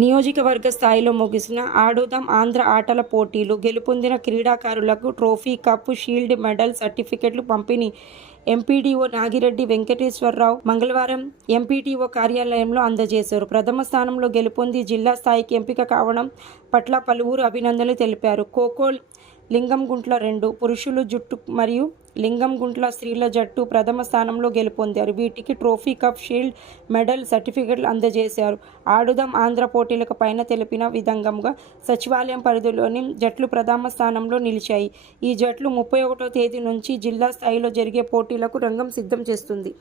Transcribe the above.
నియోజకవర్గ స్థాయిలో ముగిసిన ఆడుదాం ఆంధ్ర ఆటల పోటీలు గెలుపొందిన క్రీడాకారులకు ట్రోఫీ కప్ షీల్డ్ మెడల్ సర్టిఫికెట్లు పంపిణీ ఎంపీడీఓ నాగిరెడ్డి వెంకటేశ్వరరావు మంగళవారం ఎంపీటీఓ కార్యాలయంలో అందజేశారు. ప్రథమ స్థానంలో గెలుపొంది జిల్లా స్థాయికి ఎంపిక కావడం పట్ల పలువురు అభినందనలు తెలిపారు. లింగం గుంట్లో రెండు పురుషులు జుట్టు మరియు లింగం గుంట్లో స్త్రీల జట్టు ప్రథమ స్థానంలో గెలుపొందారు. వీటికి ట్రోఫీ కప్ షీల్డ్ మెడల్ సర్టిఫికెట్లు అందజేశారు. ఆడుదాం ఆంధ్ర పోటీలకు పైన తెలిపిన విధంగా సచివాలయం పరిధిలోని జట్లు ప్రథమ స్థానంలో నిలిచాయి. ఈ జట్లు ముప్పై ఒకటో తేదీ నుంచి జిల్లా స్థాయిలో జరిగే పోటీలకు రంగం సిద్ధం చేస్తుంది.